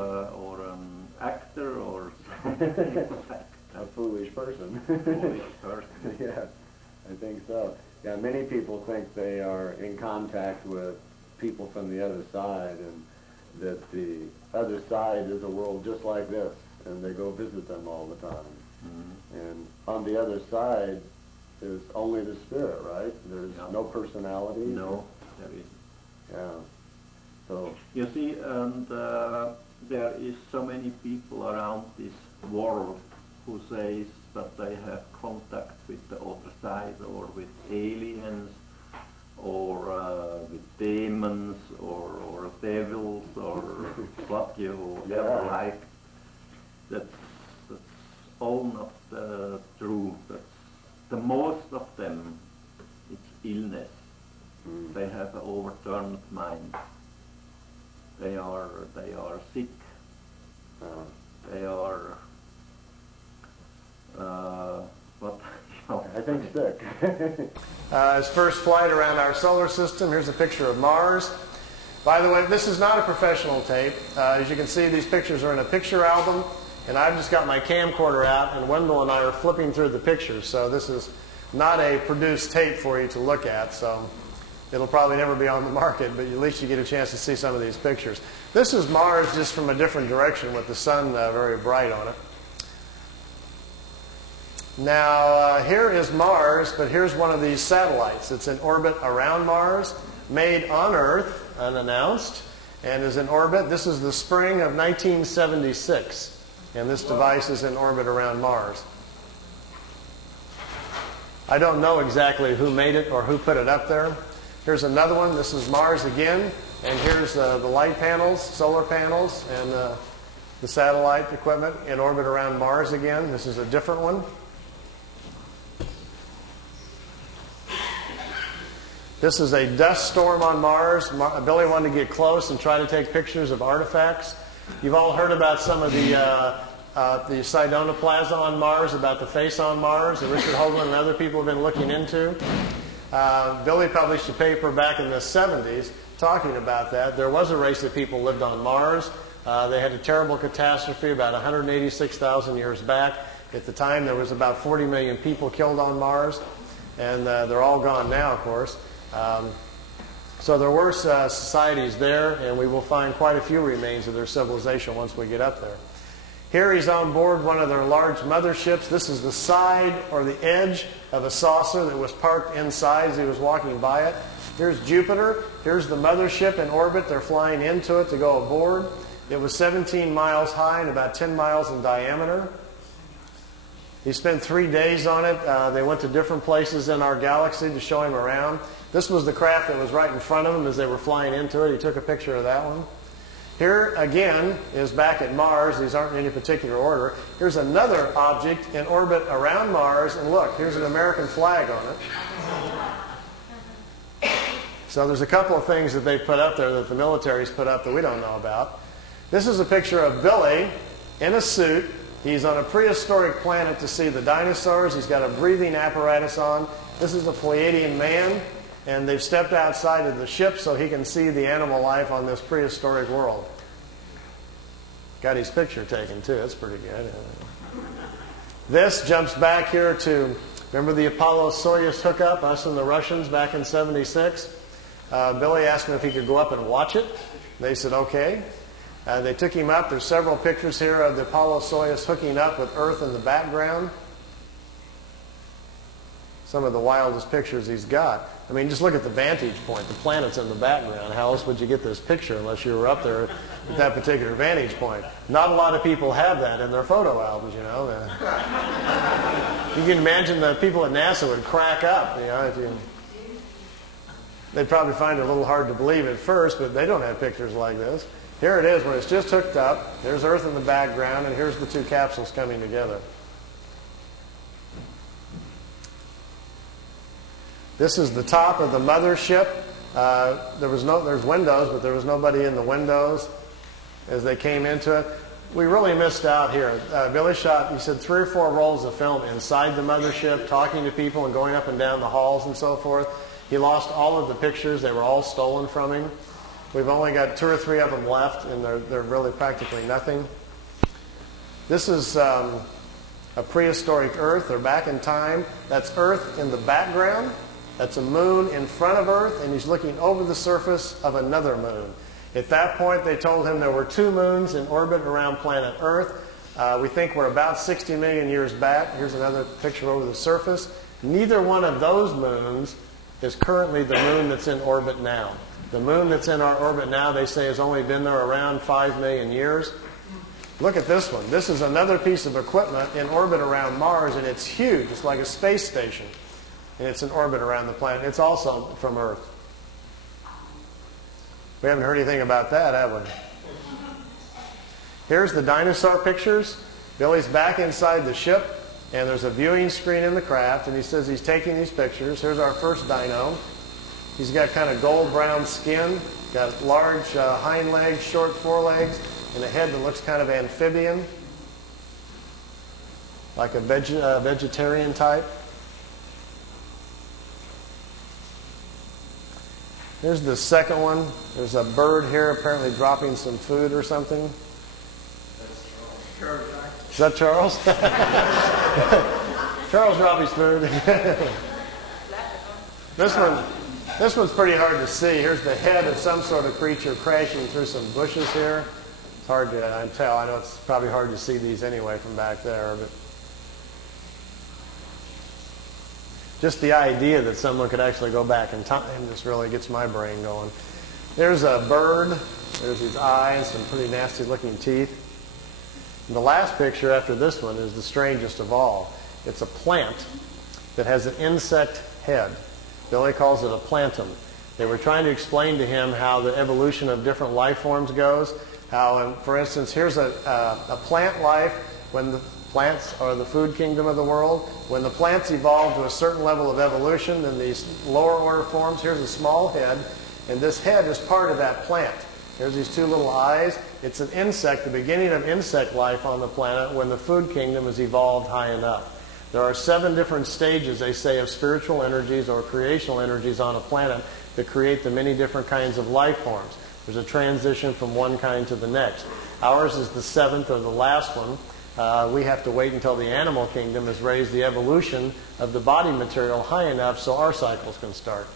or an actor or something like that. A foolish person. Foolish person. Yeah, I think so. Yeah, many people think they are in contact with people from the other side, and that the other side is a world just like this, and they go visit them all the time. Mm-hmm. And on the other side is only the spirit, right? There's no personality. No, there isn't. Yeah. So you see, and there is so many people around this world who says that they have contact with the other side, or with aliens, or with demons, or devils, or what you ever like. That's all not true. That's the most of them. It's illness. They have an overturned mind. They are sick. They are what? I think sick. His first flight around our solar system. Here's a picture of Mars. By the way, this is not a professional tape. As you can see, these pictures are in a picture album, and I've just got my camcorder out, and Wendell and I are flipping through the pictures. So this is not a produced tape for you to look at. So it'll probably never be on the market, but at least you get a chance to see some of these pictures. This is Mars just from a different direction with the sun very bright on it. Now, here is Mars, but here's one of these satellites. It's in orbit around Mars, made on Earth, unannounced, and is in orbit. This is the spring of 1976, and this device is in orbit around Mars. I don't know exactly who made it or who put it up there. Here's another one. This is Mars again, and here's the light panels, solar panels, and the satellite equipment in orbit around Mars again. This is a different one. This is a dust storm on Mars. Billy wanted to get close and try to take pictures of artifacts. You've all heard about some of the Sedona Plaza on Mars, about the face on Mars, that Richard Hoagland and other people have been looking into. Billy published a paper back in the 70s talking about that. There was a race of people lived on Mars. They had a terrible catastrophe about 186,000 years back. At the time, there was about 40 million people killed on Mars, and they're all gone now, of course. So there were societies there, and we will find quite a few remains of their civilization once we get up there. Here he's on board one of their large motherships. This is the side or the edge of a saucer that was parked inside as he was walking by it. Here's Jupiter. Here's the mothership in orbit. They're flying into it to go aboard. It was 17 miles high and about 10 miles in diameter. He spent 3 days on it. They went to different places in our galaxy to show him around. This was the craft that was right in front of him as they were flying into it. He took a picture of that one. Here, again, is back at Mars. These aren't in any particular order. Here's another object in orbit around Mars. And look, here's an American flag on it. So there's a couple of things that they put up there that the military's put up that we don't know about. This is a picture of Billy in a suit. He's on a prehistoric planet to see the dinosaurs. He's got a breathing apparatus on. This is a Pleiadian man, and they've stepped outside of the ship so he can see the animal life on this prehistoric world. Got his picture taken, too. That's pretty good. This jumps back here to, remember the Apollo-Soyuz hookup, us and the Russians back in '76? Billy asked him if he could go up and watch it. They said, okay. They took him up. There's several pictures here of the Apollo-Soyuz hooking up with Earth in the background. Some of the wildest pictures he's got. I mean, just look at the vantage point. The planet's in the background. How else would you get this picture unless you were up there at that particular vantage point? Not a lot of people have that in their photo albums, you know. You can imagine the people at NASA would crack up, you know. They'd probably find it a little hard to believe at first, but they don't have pictures like this. Here it is where it's just hooked up. There's Earth in the background, and here's the two capsules coming together. This is the top of the mothership. There's windows, but there was nobody in the windows as they came into it. We really missed out here. Billy shot, he said, 3 or 4 rolls of film inside the mothership, talking to people and going up and down the halls and so forth. He lost all of the pictures. They were all stolen from him. We've only got 2 or 3 of them left, and they're really practically nothing. This is a prehistoric Earth. They're back in time. That's Earth in the background. That's a moon in front of Earth, and he's looking over the surface of another moon. At that point, they told him there were 2 moons in orbit around planet Earth. We think we're about 60 million years back. Here's another picture over the surface. Neither one of those moons is currently the moon that's in orbit now. The moon that's in our orbit now, they say, has only been there around 5 million years. Look at this one. This is another piece of equipment in orbit around Mars, and it's huge. It's like a space station, and it's in orbit around the planet. It's also from Earth. We haven't heard anything about that, have we? Here's the dinosaur pictures. Billy's back inside the ship, and there's a viewing screen in the craft, and he says he's taking these pictures. Here's our first dino. He's got kind of gold-brown skin, got large hind legs, short forelegs, and a head that looks kind of amphibian, like a vegetarian type. Here's the second one. There's a bird here apparently dropping some food or something. Is that Charles? Charles dropped his food. This one's pretty hard to see. Here's the head of some sort of creature crashing through some bushes here. It's hard to tell. I know it's probably hard to see these anyway from back there, but just the idea that someone could actually go back in time just really gets my brain going. There's a bird. There's his eyes, some pretty nasty looking teeth. And the last picture after this one is the strangest of all. It's a plant that has an insect head. Billy calls it a plantum. They were trying to explain to him how the evolution of different life forms goes. How, for instance, here's a plant life when the plants are the food kingdom of the world. When the plants evolve to a certain level of evolution, then these lower order forms, here's a small head, and this head is part of that plant. There's these 2 little eyes. It's an insect, the beginning of insect life on the planet when the food kingdom has evolved high enough. There are 7 different stages, they say, of spiritual energies or creational energies on a planet that create the many different kinds of life forms. There's a transition from one kind to the next. Ours is the 7th or the last one. We have to wait until the animal kingdom has raised the evolution of the body material high enough so our cycles can start.